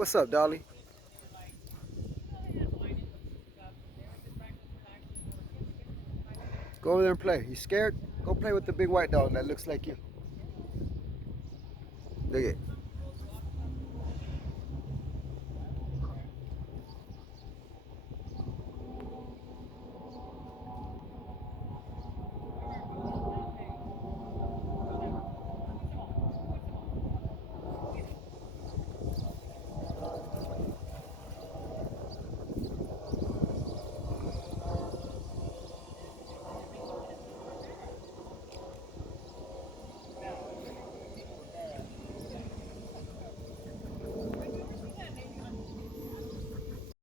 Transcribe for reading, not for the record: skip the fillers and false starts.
What's up, Dolly? Go over there and play. You scared? Go play with the big white dog that looks like you. Look it.